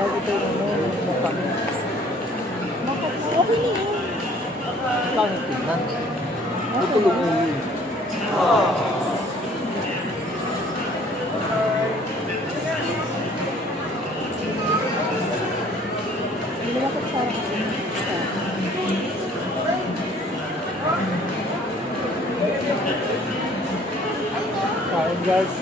ito yung ano, yung mukha niya. Okay na yun. Pangit tingnan. Tutulog mo yun. Hindi naman ko para kasi. Kain guys.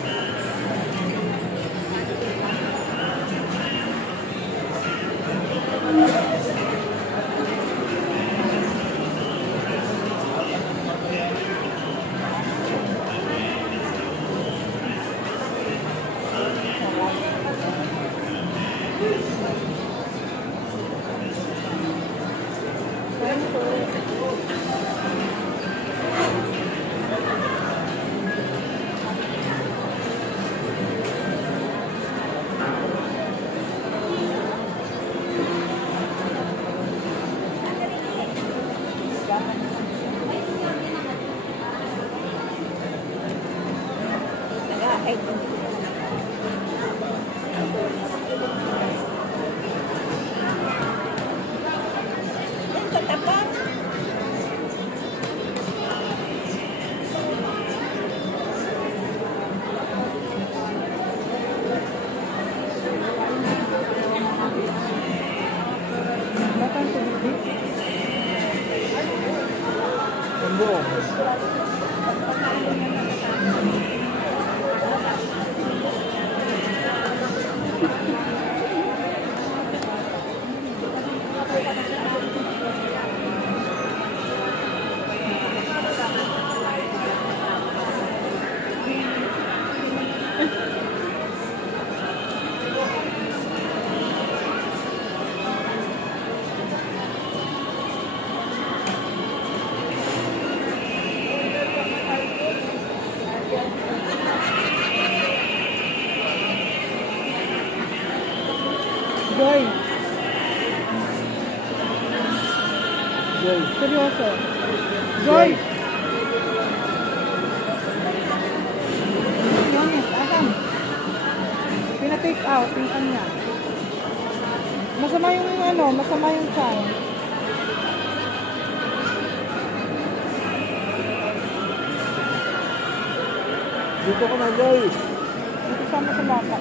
Joy. Joy. Seryoso. Joy. Honest, asan? Pina-take out yung kanya. Masama yung ano, masama yung chan. Dito ka na, Joy. Dito sama sa baka.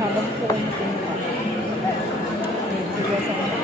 Habang po kumutin ka. Seryoso ka na.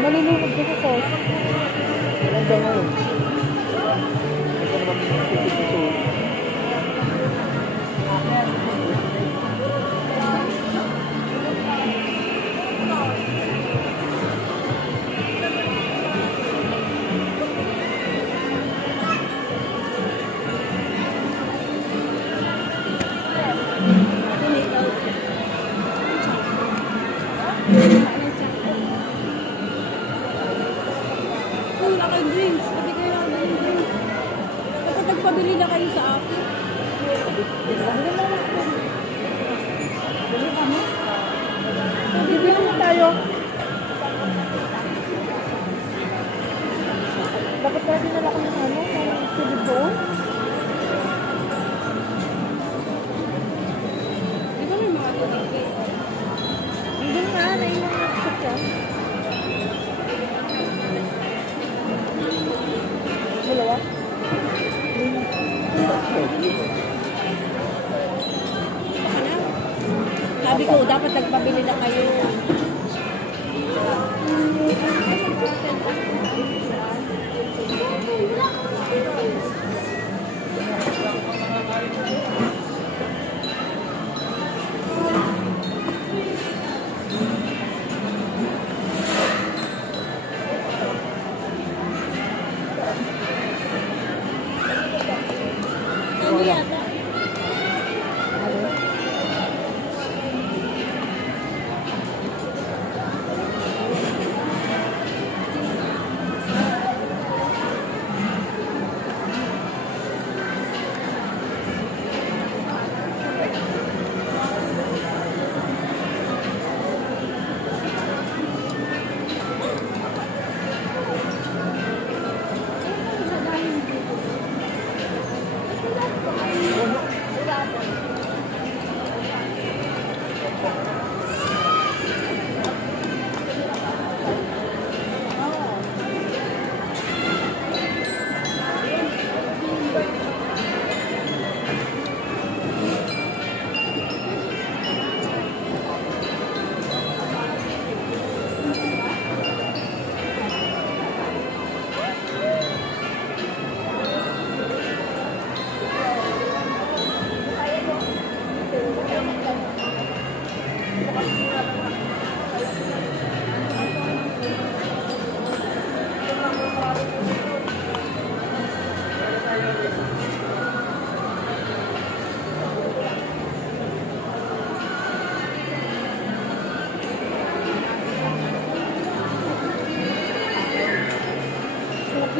Malulunod ko sa sauce. Walang daw ngayon. Ito naman yung sauce. Drinks, Dapat pala dinala ko yung ano, yung silid doon. Di ba may mga tubig? Hindi nga, naiwan na sa sakyan. Dalawa? Sabi ko, dapat nagpabili na kayo. Ano yata?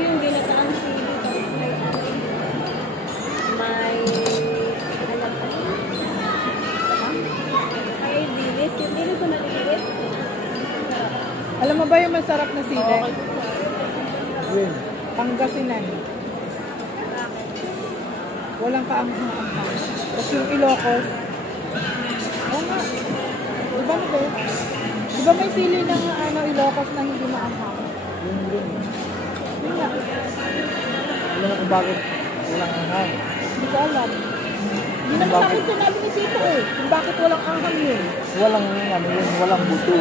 Yung ginataang sili, tapos may alam ko. May dilis. Yung dilis ko naliliit. Alam mo ba yung masarap na sili? Yun. Pangasinan. Walang kaanghang-anghang. Tapos yung Ilocos. Oo nga. Diba mo ba? Diba may sili ng ano, Ilocos na hindi maanghang? Yun. Yun nga. Alam mo kung bakit walang anghang. Hindi ko alam. Hindi naman sa akin sinabi ni Tito eh. Kung bakit walang anghang yun. Walang buto.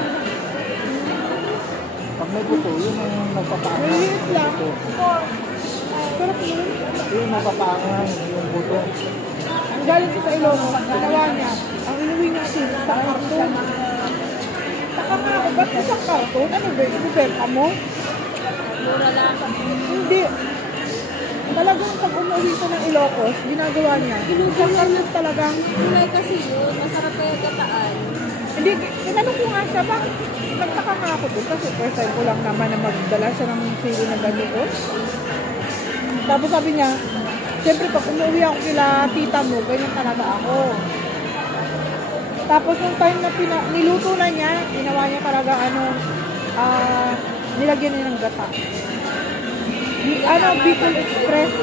Pag may buto, yun ang nagpapaanghang. Maliliit lang. Buto. Sarap yun. Yun ang nagpapaanghang yung buto. Ang galing ko sa Ilocos, ginawa niya. Ang inuwi niya kasi sa karton. Taka nga ako, ba't isang karton? Ano ba? Ibibenta mo? Mura lang. Hindi. Talagang pag umuwi ko ng Ilocos, ginagawa niya. Isang karton talagang. Kulay kasi yun. Masarap kaya gataan. Hindi, tinanong ko nga siya, bakit nagtaka nga ako doon? Kasi first time ko lang naman na magdala siya ng sili na ganito. Tapos sabi niya, siyempre pag umuwi ako kila tita mo, ganyan talaga ako. Tapos nung time na niluto na niya, ginawa niya talaga nilagyan niya ng gata. Bicol Express.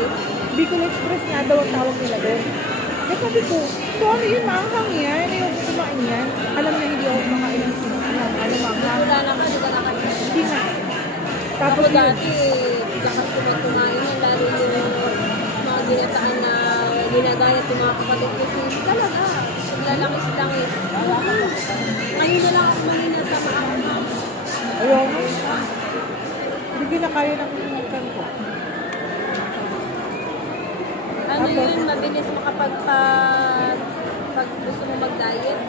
Bicol Express nga daw ang tawag nila doon. Kaya sabi ko, so ano yun, maanghang yan? Ayaw ko kumain yan. Alam na hindi ako makain ng maanghang. Wala naman ito na kami. Hindi nga. Tapos Ako yun, dati, diyan ko kumain yan. Lalo yung mga ginataan na ginagaya ng mga kapatid ko. Talaga, lalangis-langis. Ngayon na lang ako manina sa maanghang. ayaw mo. Hindi kinakaya ng inukan ko. Ano yun, mabilis pag gusto mo mag-diet.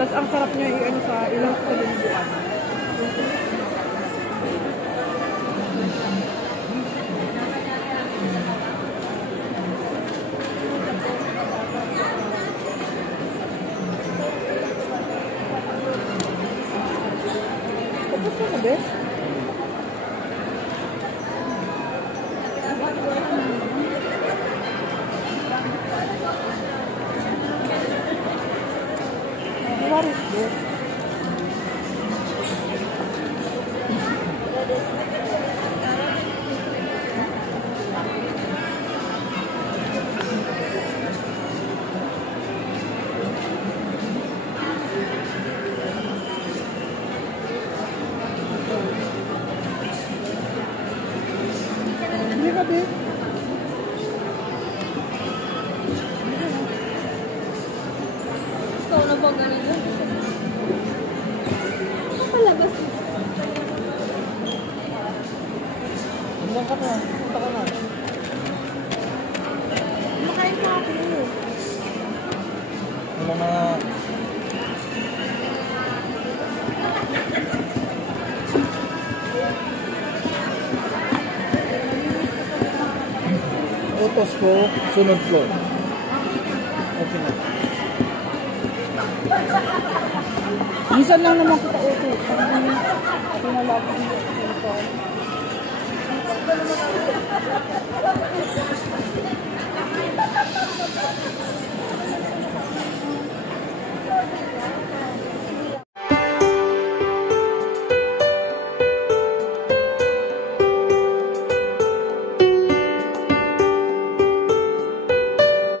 Tapos ang sarap niya sa ilang sa lingguan. Tapos na bes? Nawaris Hindi ka, babe. Ikaw na ba ganun yun? Napalabas yun. Hanggang ka na. Punta ka na. Makain pa ako. Wala na. Utos ko, sunod ko. Okay na. Minsan lang naman kita utos. Hindi na lagi dito.